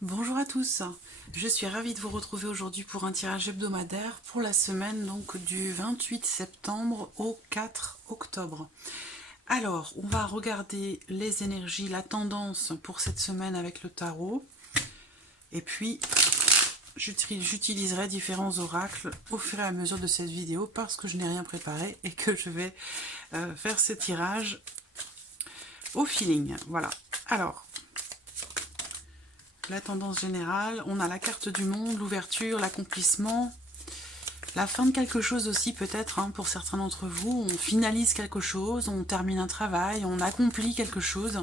Bonjour à tous, je suis ravie de vous retrouver aujourd'hui pour un tirage hebdomadaire pour la semaine donc du 28 septembre au 4 octobre. Alors, on va regarder les énergies, la tendance pour cette semaine avec le tarot. Et puis, j'utiliserai différents oracles au fur et à mesure de cette vidéo parce que je n'ai rien préparé et que je vais faire ce tirage au feeling. Voilà. Alors, la tendance générale, on a la carte du monde, l'ouverture, l'accomplissement, la fin de quelque chose aussi peut-être, hein, pour certains d'entre vous. On finalise quelque chose, on termine un travail, on accomplit quelque chose.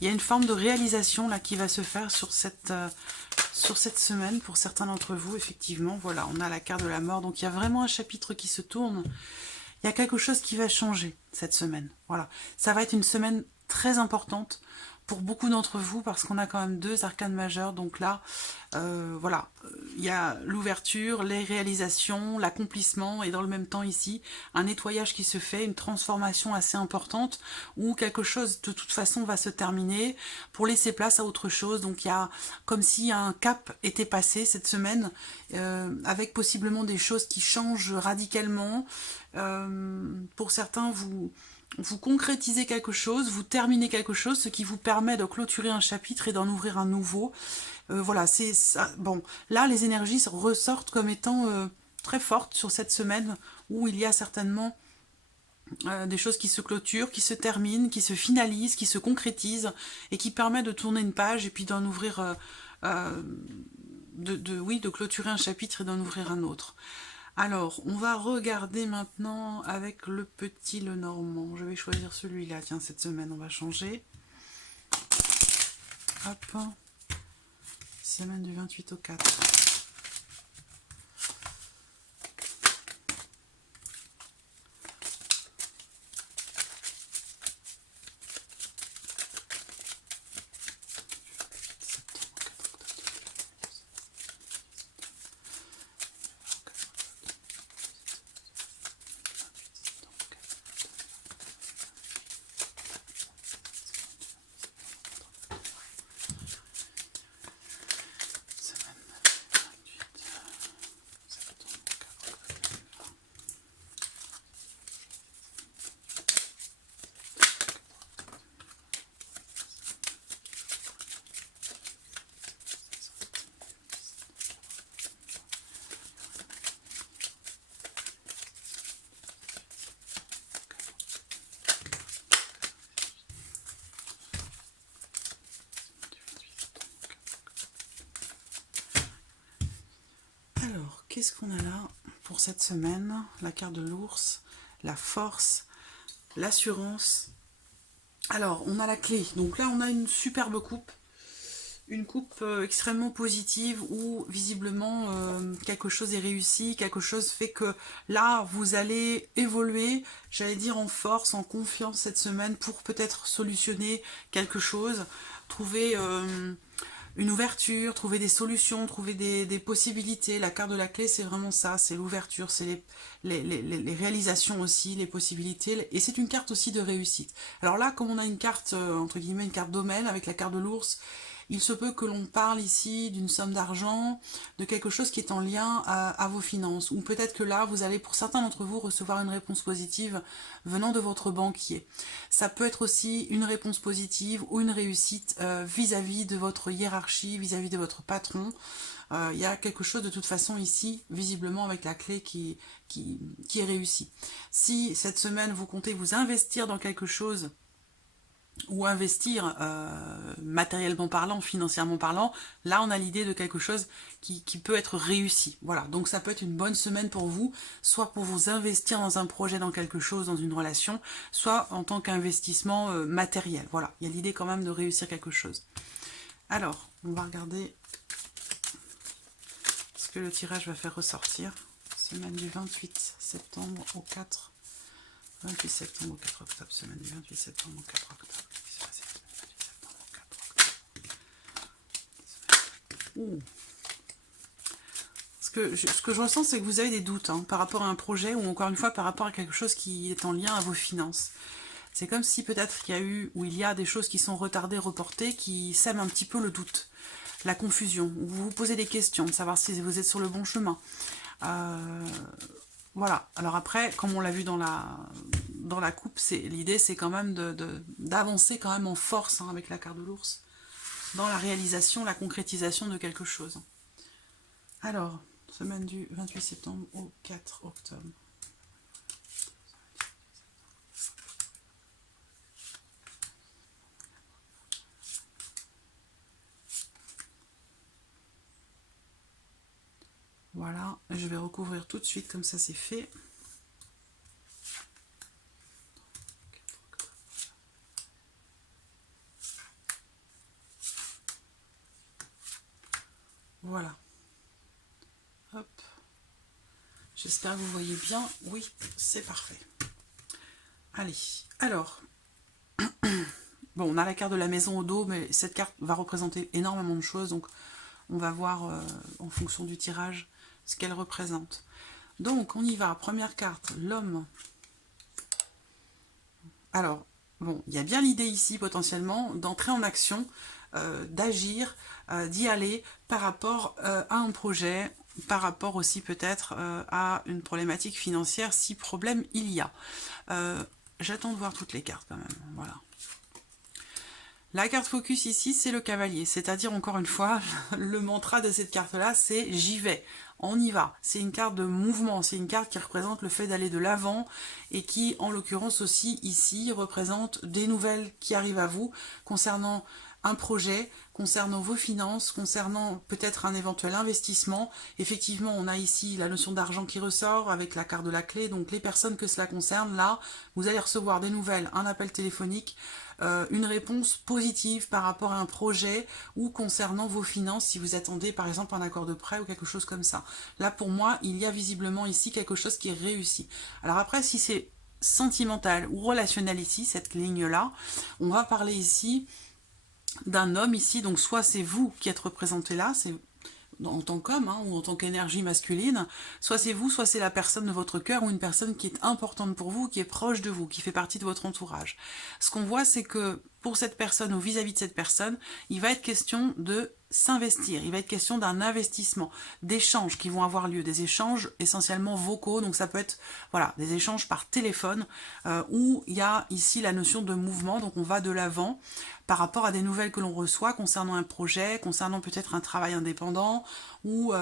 Il y a une forme de réalisation là qui va se faire sur cette semaine pour certains d'entre vous, effectivement. Voilà, on a la carte de la mort, donc il y a vraiment un chapitre qui se tourne. Il y a quelque chose qui va changer cette semaine. Voilà, ça va être une semaine très importante pour beaucoup d'entre vous parce qu'on a quand même deux arcanes majeures. Donc là, voilà, il y a l'ouverture, les réalisations, l'accomplissement et dans le même temps ici, un nettoyage qui se fait, une transformation assez importante où quelque chose de toute façon va se terminer pour laisser place à autre chose. Donc il y a comme si un cap était passé cette semaine avec possiblement des choses qui changent radicalement. Pour certains, vous concrétisez quelque chose, vous terminez quelque chose, ce qui vous permet de clôturer un chapitre et d'en ouvrir un nouveau. Voilà, c'est ça. Bon, là, les énergies ressortent comme étant très fortes sur cette semaine où il y a certainement des choses qui se clôturent, qui se terminent, qui se finalisent, qui se concrétisent et qui permettent de tourner une page et puis d'en ouvrir, oui, de clôturer un chapitre et d'en ouvrir un autre. Alors, on va regarder maintenant avec le petit Lenormand. Je vais choisir celui-là. Tiens, cette semaine, on va changer. Hop. Semaine du 28 au 4. Alors, qu'est-ce qu'on a là pour cette semaine? La carte de l'ours, la force, l'assurance. Alors, on a la clé. Donc là, on a une superbe coupe. Une coupe extrêmement positive où visiblement quelque chose est réussi, quelque chose fait que là vous allez évoluer, j'allais dire en force, en confiance cette semaine pour peut-être solutionner quelque chose, trouver une ouverture, trouver des solutions, trouver des possibilités. La carte de la clé c'est vraiment ça, c'est l'ouverture, c'est les réalisations aussi, les possibilités, et c'est une carte aussi de réussite. Alors là, comme on a une carte, entre guillemets, une carte domaine avec la carte de l'ours, il se peut que l'on parle ici d'une somme d'argent, de quelque chose qui est en lien à vos finances. Ou peut-être que là, vous allez, pour certains d'entre vous, recevoir une réponse positive venant de votre banquier. Ça peut être aussi une réponse positive ou une réussite vis-à-vis de votre hiérarchie, vis-à-vis de votre patron. Il y a quelque chose de toute façon ici, visiblement avec la clé qui est réussie. Si cette semaine, vous comptez vous investir dans quelque chose, ou investir matériellement parlant, financièrement parlant, là on a l'idée de quelque chose qui peut être réussi. Voilà, donc ça peut être une bonne semaine pour vous, soit pour vous investir dans un projet, dans quelque chose, dans une relation, soit en tant qu'investissement matériel. Voilà, il y a l'idée quand même de réussir quelque chose. Alors, on va regarder ce que le tirage va faire ressortir. Semaine du 28 septembre au 4. 28 septembre au 4 octobre, semaine du 28 septembre au 4 octobre. Ce que je ressens, c'est que vous avez des doutes par rapport à un projet ou encore une fois par rapport à quelque chose qui est en lien à vos finances. C'est comme si peut-être qu'il y a eu ou il y a des choses qui sont retardées, reportées, qui sèment un petit peu le doute. la confusion, vous vous posez des questions, de savoir si vous êtes sur le bon chemin. Voilà, alors après, comme on l'a vu dans la coupe, l'idée c'est quand même d'avancer quand même en force hein, avec la carte de l'ours, dans la réalisation, la concrétisation de quelque chose. Alors, semaine du 28 septembre au 4 octobre. Voilà, je vais recouvrir tout de suite, comme ça c'est fait. Voilà. Hop. J'espère que vous voyez bien. Oui, c'est parfait. Allez, alors, bon, on a la carte de la maison au dos, mais cette carte va représenter énormément de choses, donc on va voir en fonction du tirage ce qu'elle représente. Donc, on y va. Première carte, l'homme. Alors, bon, il y a bien l'idée ici, potentiellement, d'entrer en action, d'agir, d'y aller par rapport à un projet, par rapport aussi peut-être à une problématique financière, si problème il y a. J'attends de voir toutes les cartes quand même, voilà. La carte focus ici, c'est le cavalier, c'est-à-dire encore une fois, le mantra de cette carte-là, c'est j'y vais, on y va. C'est une carte de mouvement, c'est une carte qui représente le fait d'aller de l'avant et qui, en l'occurrence aussi ici, représente des nouvelles qui arrivent à vous concernant un projet, concernant vos finances, concernant peut-être un éventuel investissement. Effectivement, on a ici la notion d'argent qui ressort avec la carte de la clé, donc les personnes que cela concerne, là, vous allez recevoir des nouvelles, un appel téléphonique, une réponse positive par rapport à un projet ou concernant vos finances si vous attendez par exemple un accord de prêt ou quelque chose comme ça. Là pour moi il y a visiblement ici quelque chose qui est réussi. Alors après si c'est sentimental ou relationnel ici, cette ligne là, on va parler ici d'un homme ici, donc soit c'est vous qui êtes représenté là, c'est en tant qu'homme hein, ou en tant qu'énergie masculine, soit c'est vous, soit c'est la personne de votre cœur ou une personne qui est importante pour vous, qui est proche de vous, qui fait partie de votre entourage. Ce qu'on voit, c'est que pour cette personne ou vis-à-vis de cette personne, il va être question de s'investir, il va être question d'un investissement, d'échanges qui vont avoir lieu, des échanges essentiellement vocaux, donc ça peut être voilà, des échanges par téléphone, où il y a ici la notion de mouvement, donc on va de l'avant par rapport à des nouvelles que l'on reçoit concernant un projet, concernant peut-être un travail indépendant, ou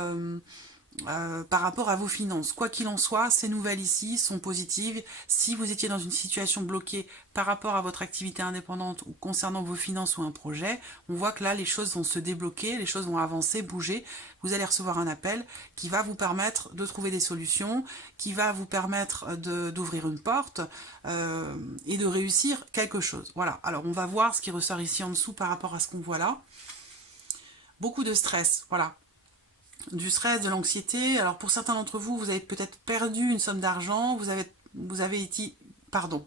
par rapport à vos finances. Quoi qu'il en soit, ces nouvelles ici sont positives. Si vous étiez dans une situation bloquée par rapport à votre activité indépendante ou concernant vos finances ou un projet, on voit que là, les choses vont se débloquer, les choses vont avancer, bouger. Vous allez recevoir un appel qui va vous permettre de trouver des solutions, qui va vous permettre d'ouvrir une porte et de réussir quelque chose. Voilà, alors on va voir ce qui ressort ici en dessous par rapport à ce qu'on voit là. Beaucoup de stress, voilà. Du stress, de l'anxiété. Alors pour certains d'entre vous, vous avez peut-être perdu une somme d'argent, vous avez été, pardon,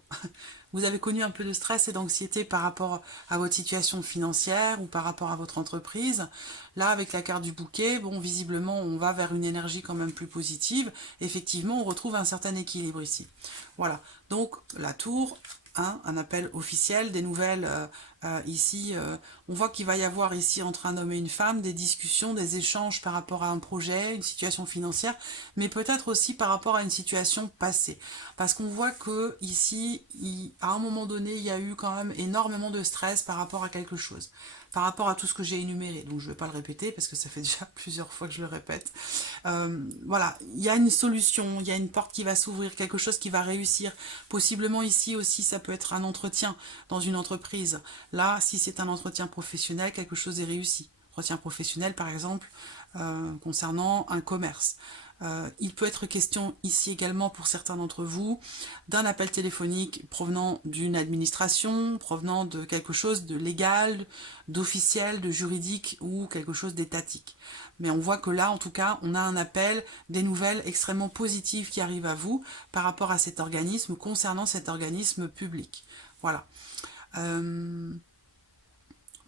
vous avez connu un peu de stress et d'anxiété par rapport à votre situation financière ou par rapport à votre entreprise. Là, avec la carte du bouquet, bon, visiblement, on va vers une énergie quand même plus positive. Effectivement, on retrouve un certain équilibre ici. Voilà, donc la tour, hein, un appel officiel, des nouvelles ici. On voit qu'il va y avoir ici entre un homme et une femme des discussions, des échanges par rapport à un projet, une situation financière, mais peut-être aussi par rapport à une situation passée. Parce qu'on voit que ici, à un moment donné, il y a eu quand même énormément de stress par rapport à quelque chose, par rapport à tout ce que j'ai énuméré. Donc je ne vais pas le répéter parce que ça fait déjà plusieurs fois que je le répète. Voilà, il y a une solution, il y a une porte qui va s'ouvrir, quelque chose qui va réussir. Possiblement ici aussi, ça peut être un entretien dans une entreprise. Là, si c'est un entretien professionnel, quelque chose est réussi. Entretien professionnel, par exemple, concernant un commerce. Il peut être question ici également pour certains d'entre vous d'un appel téléphonique provenant d'une administration, provenant de quelque chose de légal, d'officiel, de juridique ou quelque chose d'étatique. Mais on voit que là, en tout cas, on a un appel, des nouvelles extrêmement positives qui arrivent à vous par rapport à cet organisme, concernant cet organisme public. Voilà.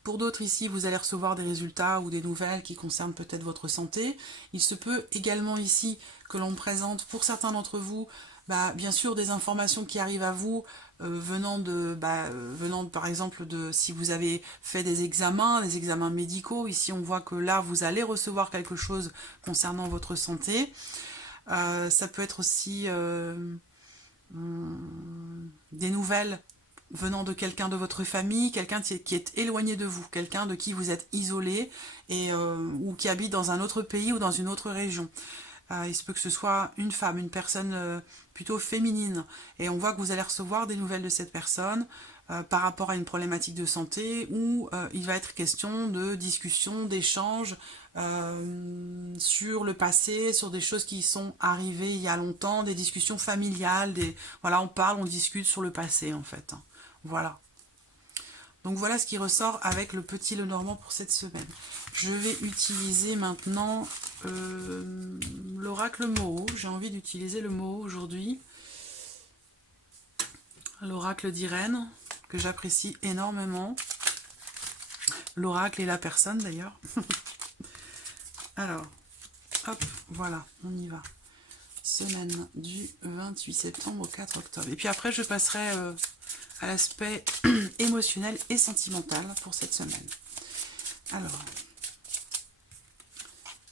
Pour d'autres ici, vous allez recevoir des résultats ou des nouvelles qui concernent peut-être votre santé. Il se peut également ici que l'on présente pour certains d'entre vous, bien sûr, des informations qui arrivent à vous venant par exemple de si vous avez fait des examens médicaux. Ici on voit que là vous allez recevoir quelque chose concernant votre santé. Ça peut être aussi des nouvelles venant de quelqu'un de votre famille, quelqu'un qui est éloigné de vous, quelqu'un de qui vous êtes isolé ou qui habite dans un autre pays ou dans une autre région. Il se peut que ce soit une femme, une personne plutôt féminine. Et on voit que vous allez recevoir des nouvelles de cette personne par rapport à une problématique de santé où il va être question de discussion, d'échange sur le passé, sur des choses qui sont arrivées il y a longtemps, des discussions familiales, voilà, on parle, on discute sur le passé en fait. Voilà. Donc voilà ce qui ressort avec le petit Lenormand pour cette semaine. Je vais utiliser maintenant l'oracle Moho. J'ai envie d'utiliser le Moho aujourd'hui. L'oracle d'Irène, que j'apprécie énormément. L'oracle et la personne d'ailleurs. Alors, hop, voilà, on y va. Semaine du 28 septembre au 4 octobre. Et puis après, je passerai à l'aspect émotionnel et sentimental pour cette semaine. Alors,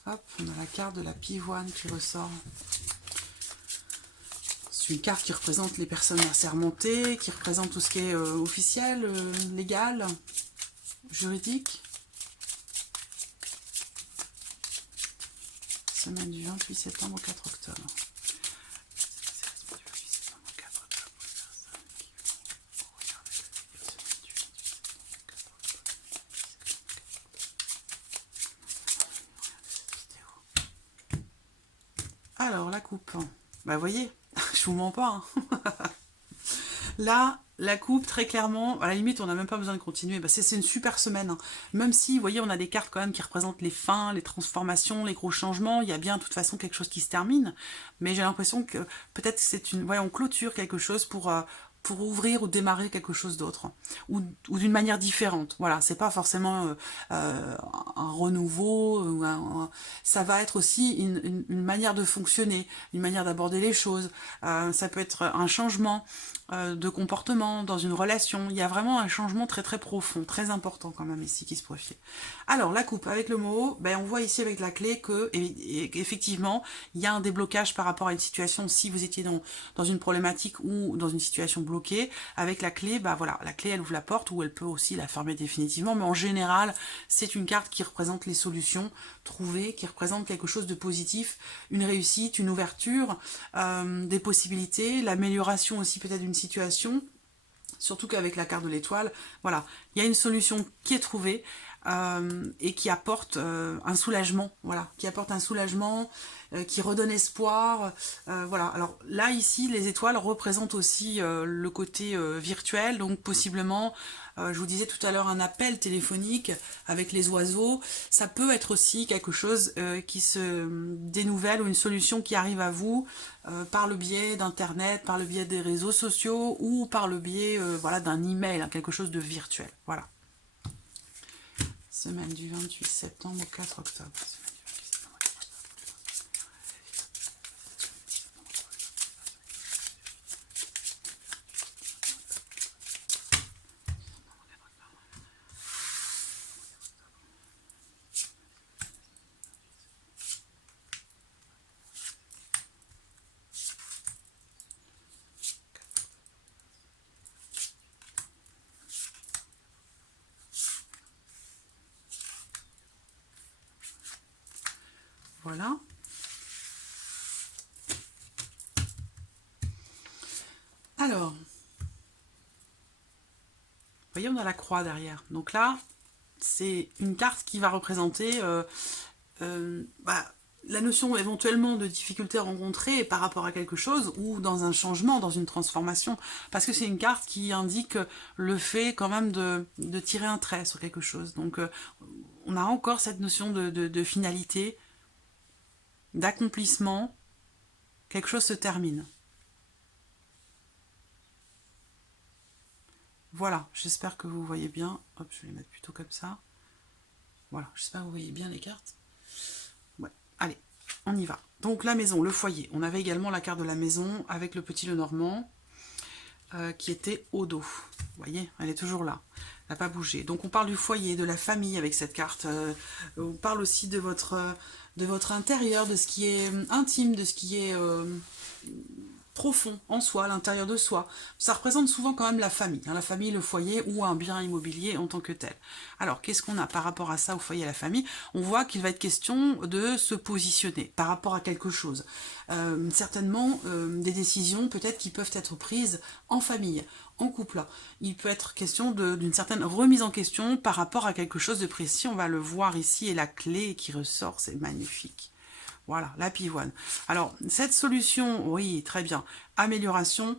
hop, on a la carte de la pivoine qui ressort. C'est une carte qui représente les personnes assermentées, qui représente tout ce qui est officiel, légal, juridique. Semaine du 28 septembre au 4 octobre. Alors, la coupe. Bah, vous voyez, je vous mens pas. Hein. Là, la coupe, très clairement, à la limite, on n'a même pas besoin de continuer. Bah, c'est une super semaine. Hein. Même si, vous voyez, on a des cartes quand même qui représentent les fins, les transformations, les gros changements. Il y a bien, de toute façon, quelque chose qui se termine. Mais j'ai l'impression que peut-être c'est une... Ouais, on clôture quelque chose pour ouvrir ou démarrer quelque chose d'autre. Ou d'une manière différente. Voilà, c'est pas forcément un renouveau. Ça va être aussi une manière de fonctionner, une manière d'aborder les choses. Ça peut être un changement de comportement dans une relation. Il y a vraiment un changement très très profond, très important quand même ici qui se profile. Alors la coupe avec le mot, ben, on voit ici avec la clé que effectivement il y a un déblocage par rapport à une situation. Si vous étiez dans une problématique ou dans une situation bloquée, avec la clé, bah voilà, la clé elle ouvre la porte ou elle peut aussi la fermer définitivement, mais en général c'est une carte qui représente les solutions trouvées, qui représente quelque chose de positif, une réussite, une ouverture, des possibilités, l'amélioration aussi peut-être d'une situation, surtout qu'avec la carte de l'étoile, voilà, il y a une solution qui est trouvée et qui apporte un soulagement, voilà, qui apporte un soulagement, qui redonne espoir, voilà. Alors là, ici, les étoiles représentent aussi le côté virtuel, donc possiblement, je vous disais tout à l'heure, un appel téléphonique avec les oiseaux, ça peut être aussi quelque chose des nouvelles ou une solution qui arrive à vous par le biais d'internet, par le biais des réseaux sociaux ou par le biais voilà, d'un email, hein, quelque chose de virtuel, voilà. Semaine du 28 septembre au 4 octobre. Voilà. Alors, vous voyez, on a la croix derrière. Donc là, c'est une carte qui va représenter la notion éventuellement de difficulté rencontrée par rapport à quelque chose ou dans un changement, dans une transformation. Parce que c'est une carte qui indique le fait quand même de tirer un trait sur quelque chose. Donc on a encore cette notion de finalité, d'accomplissement. Quelque chose se termine. Voilà, j'espère que vous voyez bien. Hop, je vais les mettre plutôt comme ça. Voilà, j'espère que vous voyez bien les cartes. Ouais, allez, on y va. Donc la maison, le foyer. On avait également la carte de la maison avec le petit Lenormand. qui était au dos. Vous voyez, elle est toujours là. Elle n'a pas bougé. Donc on parle du foyer, de la famille avec cette carte. On parle aussi de votre intérieur, de ce qui est intime, de ce qui est profond en soi, à l'intérieur de soi. Ça représente souvent quand même la famille, le foyer ou un bien immobilier en tant que tel. Alors, qu'est-ce qu'on a par rapport à ça, au foyer et à la famille? On voit qu'il va être question de se positionner par rapport à quelque chose. Certainement, des décisions peut-être qui peuvent être prises en famille, en couple. Il peut être question d'une certaine remise en question par rapport à quelque chose de précis. On va le voir ici, et la clé qui ressort, c'est magnifique. Voilà, la pivoine. Alors, cette solution, oui, très bien, amélioration.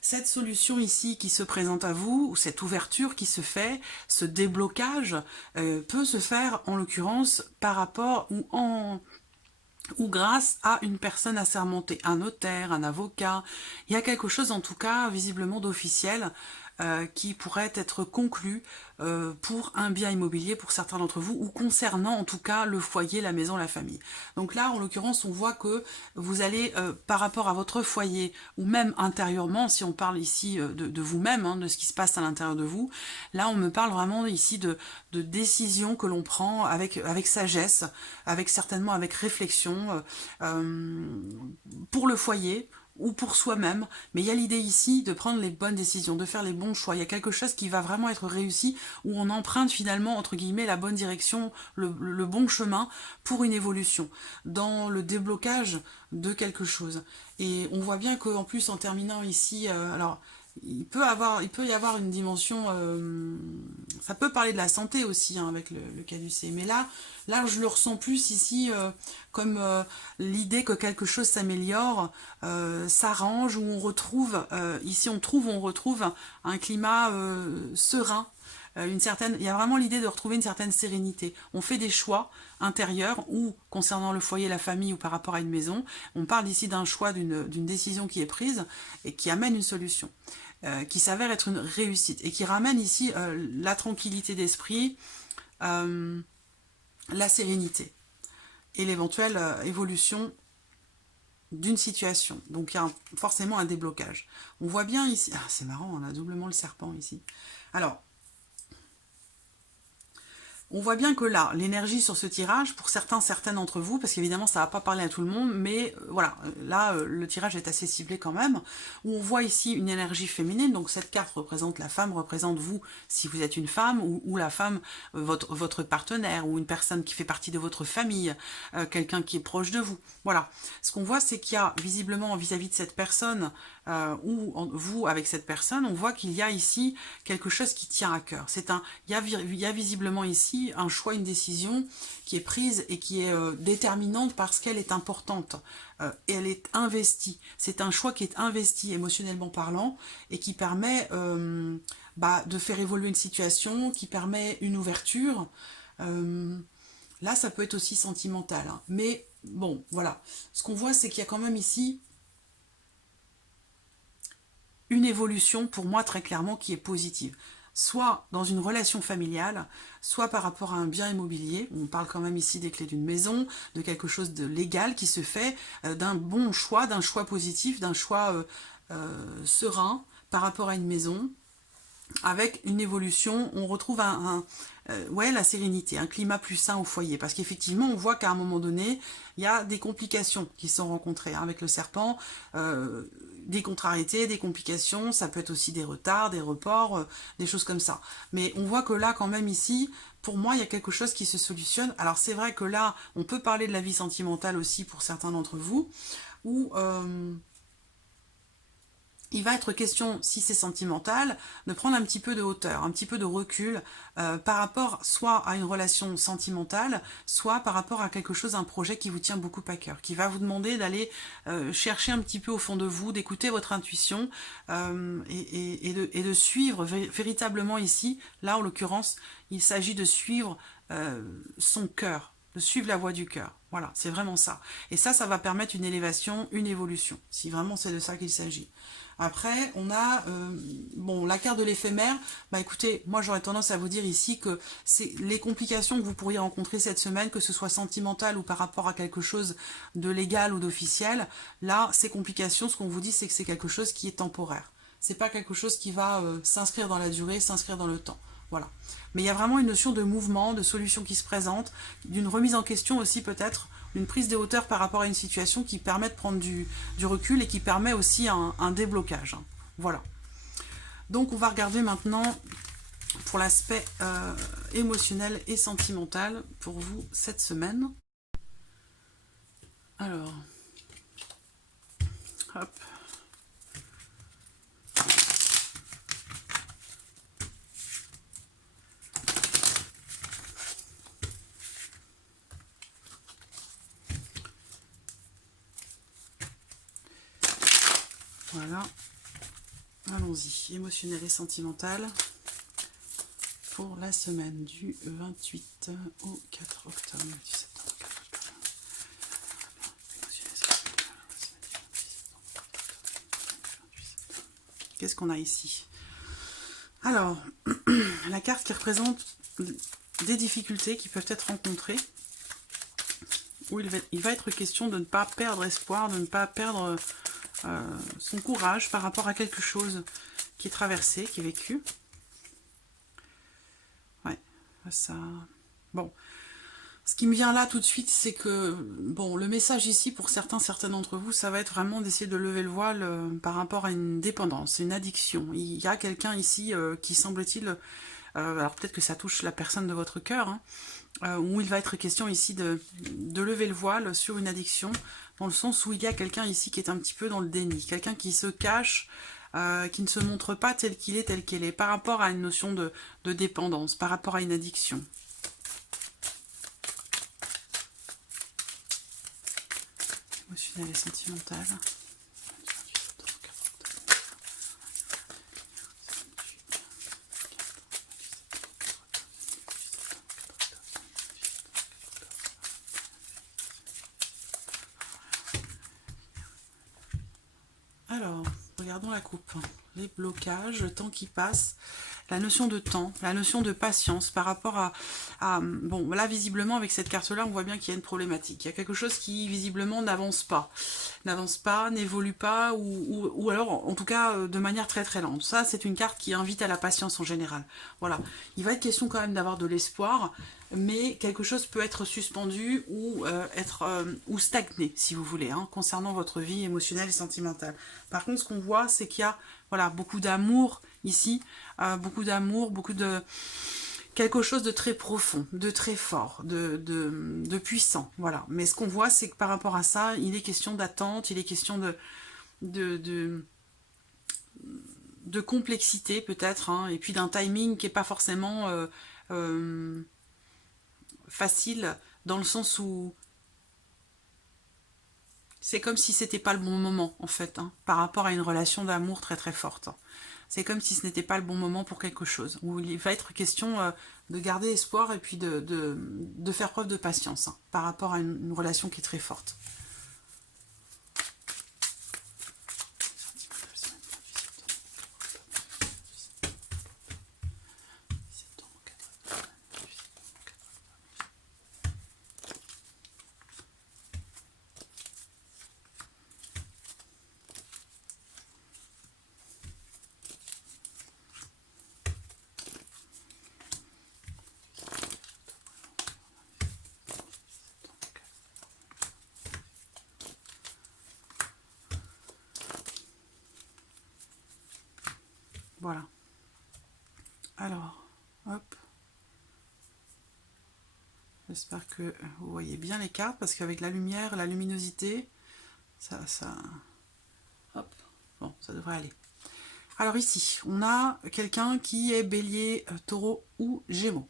Cette solution ici qui se présente à vous, ou cette ouverture qui se fait, ce déblocage, peut se faire en l'occurrence par rapport ou grâce à une personne assermentée, un notaire, un avocat. Il y a quelque chose en tout cas visiblement d'officiel qui pourrait être conclu pour un bien immobilier pour certains d'entre vous, ou concernant en tout cas le foyer, la maison, la famille. Donc là, en l'occurrence, on voit que vous allez, par rapport à votre foyer, ou même intérieurement, si on parle ici de vous-même, hein, de ce qui se passe à l'intérieur de vous, là on me parle vraiment ici de décisions que l'on prend avec sagesse, certainement avec réflexion, pour le foyer, ou pour soi-même, mais il y a l'idée ici de prendre les bonnes décisions, de faire les bons choix. Il y a quelque chose qui va vraiment être réussi, où on emprunte finalement, entre guillemets, la bonne direction, le bon chemin pour une évolution, dans le déblocage de quelque chose. Et on voit bien qu'en plus, en terminant ici, alors, il peut y avoir une dimension, ça peut parler de la santé aussi, hein, avec le caducée, mais là je le ressens plus ici comme l'idée que quelque chose s'améliore, s'arrange, où on retrouve, ici on retrouve un climat serein, il y a vraiment l'idée de retrouver une certaine sérénité. On fait des choix intérieurs, ou concernant le foyer, la famille, ou par rapport à une maison. On parle ici d'un choix, d'une décision qui est prise et qui amène une solution, qui s'avère être une réussite et qui ramène ici la tranquillité d'esprit, la sérénité et l'éventuelle évolution d'une situation. Donc il y a forcément un déblocage. On voit bien ici, ah, c'est marrant, on a doublement le serpent ici. Alors, on voit bien que là, l'énergie sur ce tirage, pour certaines d'entre vous, parce qu'évidemment ça ne va pas parler à tout le monde, mais voilà, là le tirage est assez ciblé quand même, où on voit ici une énergie féminine, donc cette carte représente la femme, représente vous, si vous êtes une femme, ou la femme, votre partenaire, ou une personne qui fait partie de votre famille, quelqu'un qui est proche de vous. Voilà, ce qu'on voit, c'est qu'il y a visiblement vis-à-vis de cette personne, vous avec cette personne, on voit qu'il y a ici quelque chose qui tient à cœur. Il y a visiblement ici un choix, une décision qui est prise et qui est déterminante parce qu'elle est importante. Et elle est investie. C'est un choix qui est investi émotionnellement parlant et qui permet de faire évoluer une situation, qui permet une ouverture. Là, ça peut être aussi sentimental, hein. Mais bon, voilà. Ce qu'on voit, c'est qu'il y a quand même ici une évolution, pour moi, très clairement, qui est positive. Soit dans une relation familiale, soit par rapport à un bien immobilier. On parle quand même ici des clés d'une maison, de quelque chose de légal qui se fait, d'un bon choix, d'un choix positif, d'un choix serein par rapport à une maison. Avec une évolution, on retrouve la sérénité, un climat plus sain au foyer. Parce qu'effectivement, on voit qu'à un moment donné, il y a des complications qui sont rencontrées, hein, avec le serpent, des contrariétés, des complications, ça peut être aussi des retards, des reports, des choses comme ça. Mais on voit que là, quand même ici, pour moi, il y a quelque chose qui se solutionne. Alors c'est vrai que là, on peut parler de la vie sentimentale aussi pour certains d'entre vous, où il va être question, si c'est sentimental, de prendre un petit peu de hauteur, un petit peu de recul par rapport soit à une relation sentimentale, soit par rapport à quelque chose, un projet qui vous tient beaucoup à cœur, qui va vous demander d'aller chercher un petit peu au fond de vous, d'écouter votre intuition et de suivre véritablement ici, là en l'occurrence, il s'agit de suivre son cœur, de suivre la voie du cœur. Voilà, c'est vraiment ça. Et ça va permettre une élévation, une évolution, si vraiment c'est de ça qu'il s'agit. Après, on a la carte de l'éphémère. Écoutez, moi j'aurais tendance à vous dire ici que c'est les complications que vous pourriez rencontrer cette semaine, que ce soit sentimental ou par rapport à quelque chose de légal ou d'officiel. Là, ces complications, ce qu'on vous dit, c'est que c'est quelque chose qui est temporaire. c'est pas quelque chose qui va s'inscrire dans la durée, s'inscrire dans le temps. Voilà. Mais il y a vraiment une notion de mouvement, de solution qui se présente, d'une remise en question aussi peut-être, d'une prise de hauteur par rapport à une situation qui permet de prendre du recul et qui permet aussi un déblocage. Voilà. Donc on va regarder maintenant pour l'aspect émotionnel et sentimental pour vous cette semaine. Alors, hop. Voilà. Allons-y, émotionnel et sentimental pour la semaine du 28 au 4 octobre. Du septembre, 4 octobre. Qu'est-ce qu'on a ici? Alors, la carte qui représente des difficultés qui peuvent être rencontrées, où il va être question de ne pas perdre espoir, de ne pas perdre son courage par rapport à quelque chose qui est traversé, qui est vécu. Ouais, ça... Bon, ce qui me vient là tout de suite, c'est que, bon, le message ici, pour certains d'entre vous, ça va être vraiment d'essayer de lever le voile par rapport à une dépendance, une addiction. Il y a quelqu'un ici qui semble-t-il, alors peut-être que ça touche la personne de votre cœur, hein, où il va être question ici de lever le voile sur une addiction, dans le sens où il y a quelqu'un ici qui est un petit peu dans le déni, quelqu'un qui se cache, qui ne se montre pas tel qu'il est, tel qu'elle est, par rapport à une notion de dépendance, par rapport à une addiction. Émotionnel et sentimental. Alors, regardons la coupe. Les blocages, le temps qui passe, la notion de temps, la notion de patience par rapport à bon, là, visiblement, avec cette carte-là, on voit bien qu'il y a une problématique. Il y a quelque chose qui, visiblement, n'avance pas, n'évolue pas, ou alors, en tout cas, de manière très très lente. Ça, c'est une carte qui invite à la patience en général. Voilà. Il va être question quand même d'avoir de l'espoir, mais quelque chose peut être suspendu ou ou stagné, si vous voulez, hein, concernant votre vie émotionnelle et sentimentale. Par contre, ce qu'on voit, c'est qu'il y a voilà, beaucoup d'amour ici, beaucoup d'amour, beaucoup de... quelque chose de très profond, de très fort, de puissant, voilà. Mais ce qu'on voit, c'est que par rapport à ça, il est question d'attente, il est question de complexité peut-être, hein, et puis d'un timing qui n'est pas forcément facile, dans le sens où c'est comme si c'était pas le bon moment, en fait, hein, par rapport à une relation d'amour très très forte. C'est comme si ce n'était pas le bon moment pour quelque chose, où il va être question de garder espoir et puis de faire preuve de patience, hein, par rapport à une relation qui est très forte. Voilà. Alors, hop. J'espère que vous voyez bien les cartes, parce qu'avec la lumière, la luminosité, ça... Hop. Bon, ça devrait aller. Alors ici, on a quelqu'un qui est bélier, taureau ou gémeaux.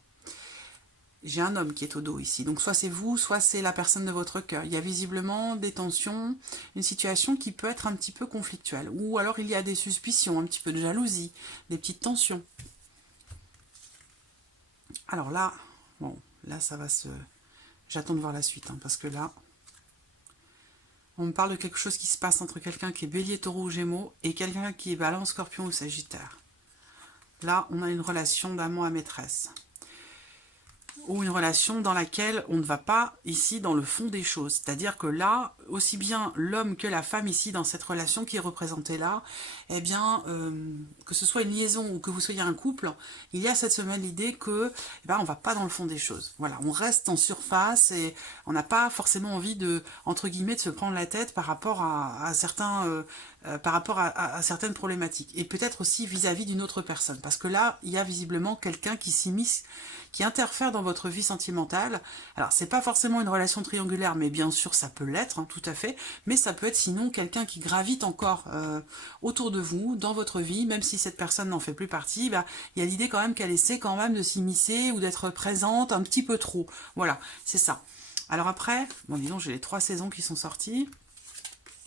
J'ai un homme qui est au dos ici, donc soit c'est vous, soit c'est la personne de votre cœur. Il y a visiblement des tensions, une situation qui peut être un petit peu conflictuelle. Ou alors il y a des suspicions, un petit peu de jalousie, des petites tensions. Alors là, bon, là ça va se... J'attends de voir la suite, hein, parce que là, on me parle de quelque chose qui se passe entre quelqu'un qui est bélier, taureau ou gémeaux et quelqu'un qui est balance, scorpion ou sagittaire. Là, on a une relation d'amant à maîtresse. Ou une relation dans laquelle on ne va pas ici dans le fond des choses. C'est-à-dire que là, aussi bien l'homme que la femme ici dans cette relation qui est représentée là, eh bien, que ce soit une liaison ou que vous soyez un couple, il y a cette semaine l'idée que, eh ben, on va pas dans le fond des choses. Voilà, on reste en surface et on n'a pas forcément envie de, entre guillemets, de se prendre la tête par rapport à certains, par rapport à certaines problématiques. Et peut-être aussi vis-à-vis d'une autre personne. Parce que là, il y a visiblement quelqu'un qui s'immisce, qui interfère dans votre vie sentimentale. Alors, c'est pas forcément une relation triangulaire, mais bien sûr, ça peut l'être, hein, tout à fait. Mais ça peut être sinon quelqu'un qui gravite encore autour de vous, dans votre vie, même si cette personne n'en fait plus partie, bah, il y a l'idée quand même qu'elle essaie quand même de s'immiscer ou d'être présente un petit peu trop. Voilà, c'est ça. Alors après, bon, disons, j'ai les 3 saisons qui sont sorties.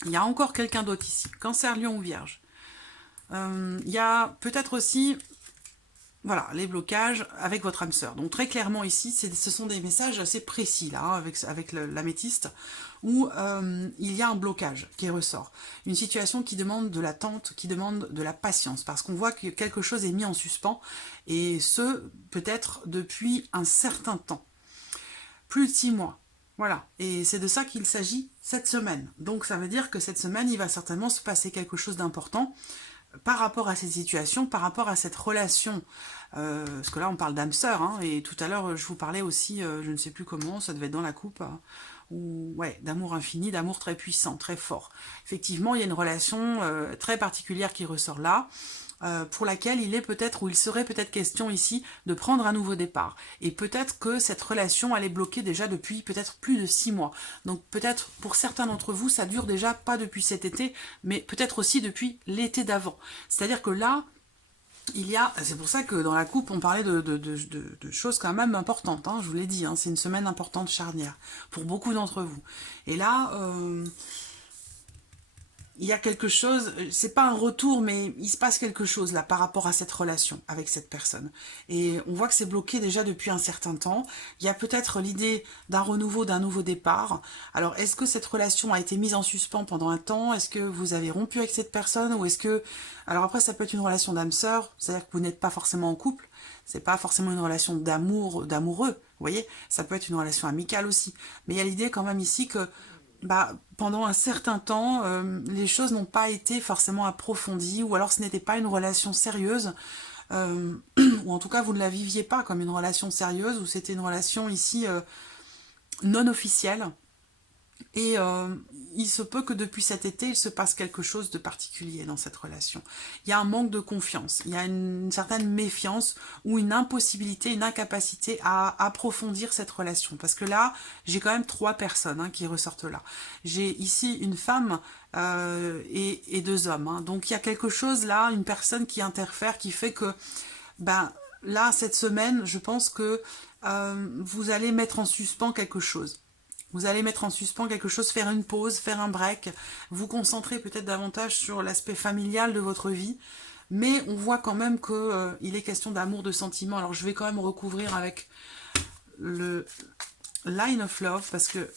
Il y a encore quelqu'un d'autre ici, Cancer, Lion ou Vierge. Il y a peut-être aussi, voilà, les blocages avec votre âme sœur. Donc très clairement ici, ce sont des messages assez précis là, hein, avec l'améthyste, où il y a un blocage qui ressort. Une situation qui demande de l'attente, qui demande de la patience, parce qu'on voit que quelque chose est mis en suspens, et ce, peut-être depuis un certain temps. Plus de 6 mois. Voilà, et c'est de ça qu'il s'agit cette semaine. Donc ça veut dire que cette semaine, il va certainement se passer quelque chose d'important par rapport à cette situation, par rapport à cette relation. Parce que là, on parle d'âme sœur, hein, et tout à l'heure, je vous parlais aussi, je ne sais plus comment, ça devait être dans la coupe, hein, ou ouais, d'amour infini, d'amour très puissant, très fort. Effectivement, il y a une relation très particulière qui ressort là, pour laquelle il est peut-être, ou il serait peut-être question ici de prendre un nouveau départ. Et peut-être que cette relation, elle est bloquée déjà depuis peut-être plus de 6 mois. Donc peut-être pour certains d'entre vous, ça dure déjà pas depuis cet été, mais peut-être aussi depuis l'été d'avant. C'est-à-dire que là, il y a, c'est pour ça que dans la coupe, on parlait de choses quand même importantes, hein, je vous l'ai dit, hein, c'est une semaine importante charnière, pour beaucoup d'entre vous. Et là, il y a quelque chose, c'est pas un retour, mais il se passe quelque chose là par rapport à cette relation avec cette personne. Et on voit que c'est bloqué déjà depuis un certain temps. Il y a peut-être l'idée d'un renouveau, d'un nouveau départ. Alors, est-ce que cette relation a été mise en suspens pendant un temps? Est-ce que vous avez rompu avec cette personne? Ou est-ce que... Alors après, ça peut être une relation d'âme-sœur, c'est-à-dire que vous n'êtes pas forcément en couple. C'est pas forcément une relation d'amour, d'amoureux, vous voyez? Ça peut être une relation amicale aussi. Mais il y a l'idée quand même ici que bah, pendant un certain temps, les choses n'ont pas été forcément approfondies, ou alors ce n'était pas une relation sérieuse, ou en tout cas vous ne la viviez pas comme une relation sérieuse, ou c'était une relation ici non officielle. Et il se peut que depuis cet été, il se passe quelque chose de particulier dans cette relation. Il y a un manque de confiance, il y a une certaine méfiance ou une impossibilité, une incapacité à approfondir cette relation. Parce que là, j'ai quand même 3 personnes hein, qui ressortent là. J'ai ici une femme et 2 hommes. Hein. Donc il y a quelque chose là, une personne qui interfère, qui fait que ben, là, cette semaine, je pense que vous allez mettre en suspens quelque chose. Vous allez mettre en suspens quelque chose, faire une pause, faire un break, vous concentrer peut-être davantage sur l'aspect familial de votre vie, mais on voit quand même qu'il est question d'amour, de sentiments. Alors je vais quand même recouvrir avec le Line of Love, parce que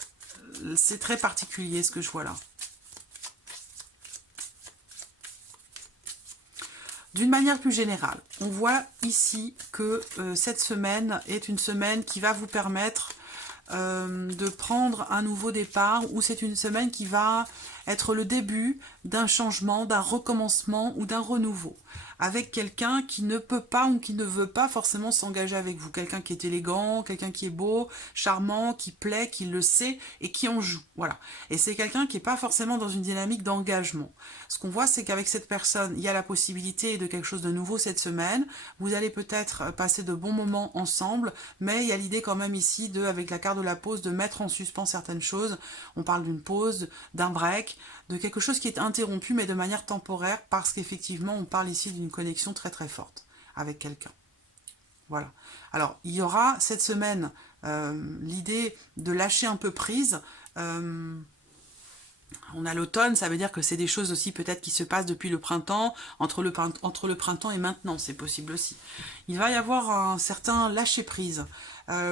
c'est très particulier ce que je vois là. D'une manière plus générale, on voit ici que cette semaine est une semaine qui va vous permettre de prendre un nouveau départ, ou c'est une semaine qui va être le début d'un changement, d'un recommencement ou d'un renouveau avec quelqu'un qui ne peut pas ou qui ne veut pas forcément s'engager avec vous. Quelqu'un qui est élégant, quelqu'un qui est beau, charmant, qui plaît, qui le sait et qui en joue. Voilà. Et c'est quelqu'un qui n'est pas forcément dans une dynamique d'engagement. Ce qu'on voit, c'est qu'avec cette personne, il y a la possibilité de quelque chose de nouveau cette semaine. Vous allez peut-être passer de bons moments ensemble, mais il y a l'idée quand même ici, avec la carte de la pause, de mettre en suspens certaines choses. On parle d'une pause, d'un break, de quelque chose qui est interrompu, mais de manière temporaire, parce qu'effectivement, on parle ici d'une connexion très très forte avec quelqu'un. Voilà. Alors, il y aura cette semaine l'idée de lâcher un peu prise. On a l'automne, ça veut dire que c'est des choses aussi peut-être qui se passent depuis le printemps, entre le printemps et maintenant, c'est possible aussi. Il va y avoir un certain lâcher-prise,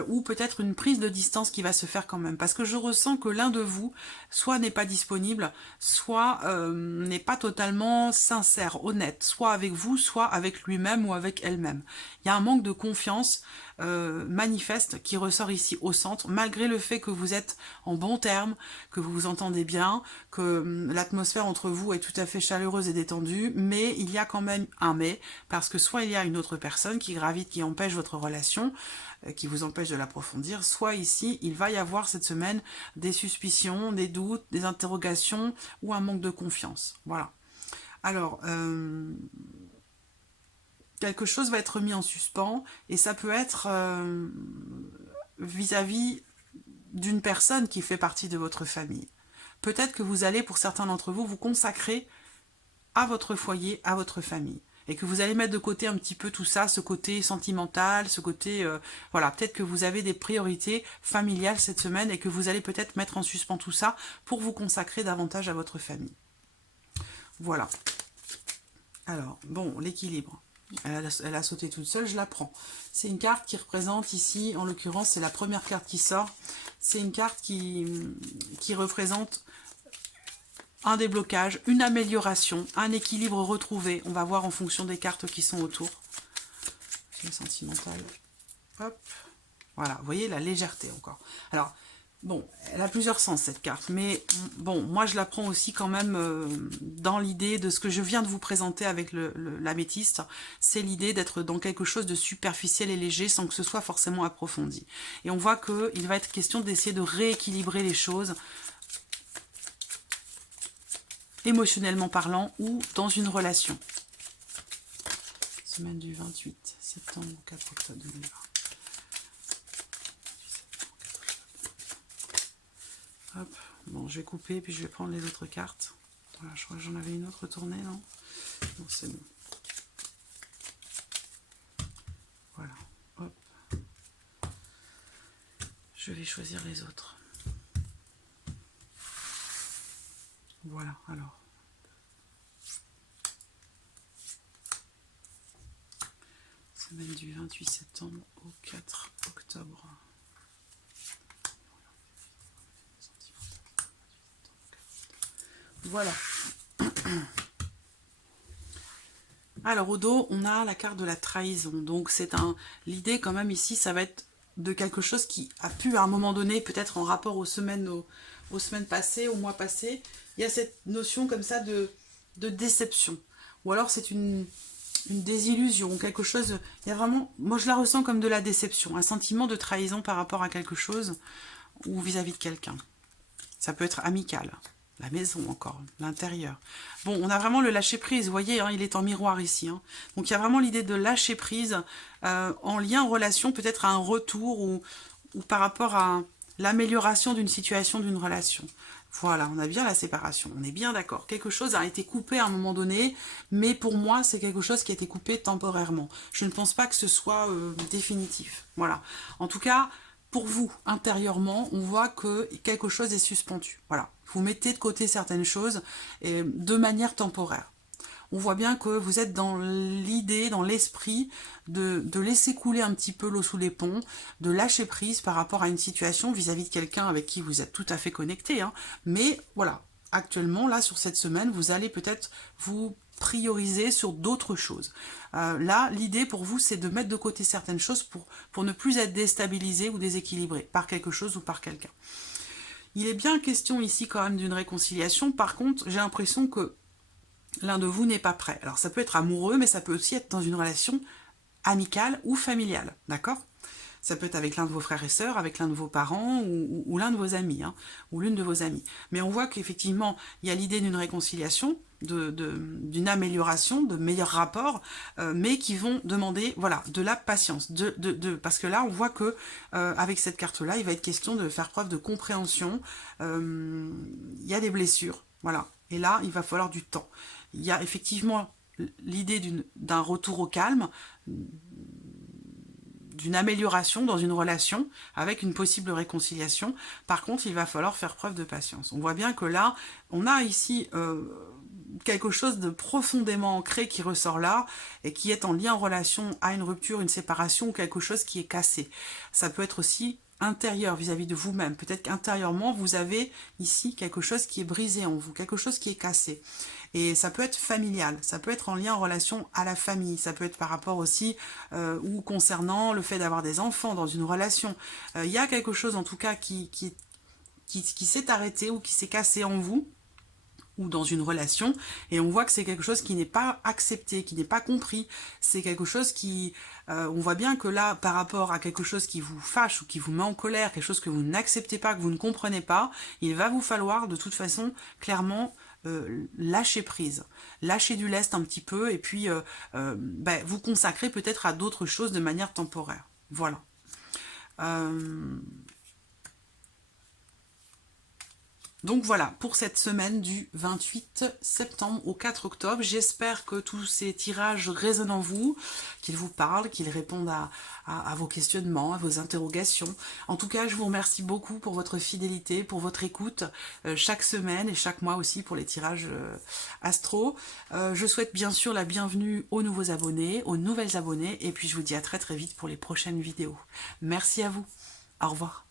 ou peut-être une prise de distance qui va se faire quand même, parce que je ressens que l'un de vous, soit n'est pas disponible, soit n'est pas totalement sincère, honnête, soit avec vous, soit avec lui-même ou avec elle-même. Il y a un manque de confiance, manifeste qui ressort ici au centre, malgré le fait que vous êtes en bon terme, que vous vous entendez bien, que l'atmosphère entre vous est tout à fait chaleureuse et détendue, mais il y a quand même un mais, parce que soit il y a une autre personne qui gravite, qui empêche votre relation, qui vous empêche de l'approfondir, soit ici, il va y avoir cette semaine des suspicions, des doutes, des interrogations ou un manque de confiance. Voilà. Alors, quelque chose va être mis en suspens et ça peut être vis-à-vis d'une personne qui fait partie de votre famille. Peut-être que vous allez, pour certains d'entre vous, vous consacrer à votre foyer, à votre famille. Et que vous allez mettre de côté un petit peu tout ça, ce côté sentimental, ce côté... voilà, peut-être que vous avez des priorités familiales cette semaine et que vous allez peut-être mettre en suspens tout ça pour vous consacrer davantage à votre famille. Voilà. Alors, bon, l'équilibre. Elle a sauté toute seule, je la prends. C'est une carte qui représente ici, en l'occurrence, c'est la première carte qui sort. C'est une carte qui représente un déblocage, une amélioration, un équilibre retrouvé. On va voir en fonction des cartes qui sont autour. C'est sentimental. Hop. Voilà, vous voyez la légèreté encore. Alors, bon, elle a plusieurs sens cette carte, mais bon, moi je la prends aussi quand même dans l'idée de ce que je viens de vous présenter avec l'améthyste. C'est l'idée d'être dans quelque chose de superficiel et léger sans que ce soit forcément approfondi. Et on voit qu'il va être question d'essayer de rééquilibrer les choses, émotionnellement parlant, ou dans une relation. Semaine du 28 septembre au 4 octobre 2020. Hop. Bon, je vais couper, puis je vais prendre les autres cartes. Voilà, je crois que j'en avais une autre tournée, non? Non, c'est bon. Voilà, hop. Je vais choisir les autres. Voilà, alors. Semaine du 28 septembre au 4 octobre. Voilà. Alors au dos, on a la carte de la trahison. Donc c'est l'idée quand même ici, ça va être de quelque chose qui a pu à un moment donné, peut-être en rapport aux semaines passées, aux mois passés, il y a cette notion comme ça de déception. Ou alors c'est une désillusion, quelque chose, il y a vraiment, moi je la ressens comme de la déception, un sentiment de trahison par rapport à quelque chose ou vis-à-vis de quelqu'un. Ça peut être amical. La maison encore, l'intérieur. Bon, on a vraiment le lâcher-prise, vous voyez, hein, il est en miroir ici. Hein. Donc il y a vraiment l'idée de lâcher-prise en lien, en relation, peut-être à un retour ou par rapport à l'amélioration d'une situation, d'une relation. Voilà, on a bien la séparation, on est bien d'accord. Quelque chose a été coupé à un moment donné, mais pour moi, c'est quelque chose qui a été coupé temporairement. Je ne pense pas que ce soit définitif. Voilà. En tout cas, pour vous, intérieurement, on voit que quelque chose est suspendu. Voilà. Vous mettez de côté certaines choses de manière temporaire. On voit bien que vous êtes dans l'idée, dans l'esprit de laisser couler un petit peu l'eau sous les ponts, de lâcher prise par rapport à une situation vis-à-vis de quelqu'un avec qui vous êtes tout à fait connecté. Hein. Mais voilà, actuellement, là, sur cette semaine, vous allez peut-être vous prioriser sur d'autres choses. Là, l'idée pour vous, c'est de mettre de côté certaines choses pour ne plus être déstabilisé ou déséquilibré par quelque chose ou par quelqu'un. Il est bien question ici quand même d'une réconciliation. Par contre, j'ai l'impression que l'un de vous n'est pas prêt. Alors ça peut être amoureux, mais ça peut aussi être dans une relation amicale ou familiale, d'accord? Ça peut être avec l'un de vos frères et sœurs, avec l'un de vos parents ou l'un de vos amis, hein, ou l'une de vos amies. Mais on voit qu'effectivement, il y a l'idée d'une réconciliation, d'une amélioration, de meilleurs rapports, mais qui vont demander voilà, de la patience. Parce que là, on voit que avec cette carte-là, il va être question de faire preuve de compréhension. Il y a des blessures, voilà. Et là, il va falloir du temps. Il y a effectivement l'idée d'un retour au calme, d'une amélioration dans une relation avec une possible réconciliation. Par contre, il va falloir faire preuve de patience. On voit bien que là, on a ici quelque chose de profondément ancré qui ressort là et qui est en lien en relation à une rupture, une séparation ou quelque chose qui est cassé. Ça peut être aussi intérieur vis-à-vis de vous-même. Peut-être qu'intérieurement, vous avez ici quelque chose qui est brisé en vous, quelque chose qui est cassé. Et ça peut être familial, ça peut être en lien, en relation à la famille, ça peut être par rapport aussi ou concernant le fait d'avoir des enfants dans une relation. Il y a quelque chose en tout cas qui s'est arrêté ou qui s'est cassé en vous ou dans une relation, et on voit que c'est quelque chose qui n'est pas accepté, qui n'est pas compris, c'est quelque chose qui... on voit bien que là, par rapport à quelque chose qui vous fâche ou qui vous met en colère, quelque chose que vous n'acceptez pas, que vous ne comprenez pas, il va vous falloir de toute façon, clairement, lâcher prise, lâcher du lest un petit peu, et puis vous consacrer peut-être à d'autres choses de manière temporaire. Voilà. Donc voilà, pour cette semaine du 28 septembre au 4 octobre, j'espère que tous ces tirages résonnent en vous, qu'ils vous parlent, qu'ils répondent à vos questionnements, à vos interrogations. En tout cas, je vous remercie beaucoup pour votre fidélité, pour votre écoute, chaque semaine et chaque mois aussi pour les tirages astro. Je souhaite bien sûr la bienvenue aux nouveaux abonnés, aux nouvelles abonnées, et puis je vous dis à très très vite pour les prochaines vidéos. Merci à vous, au revoir.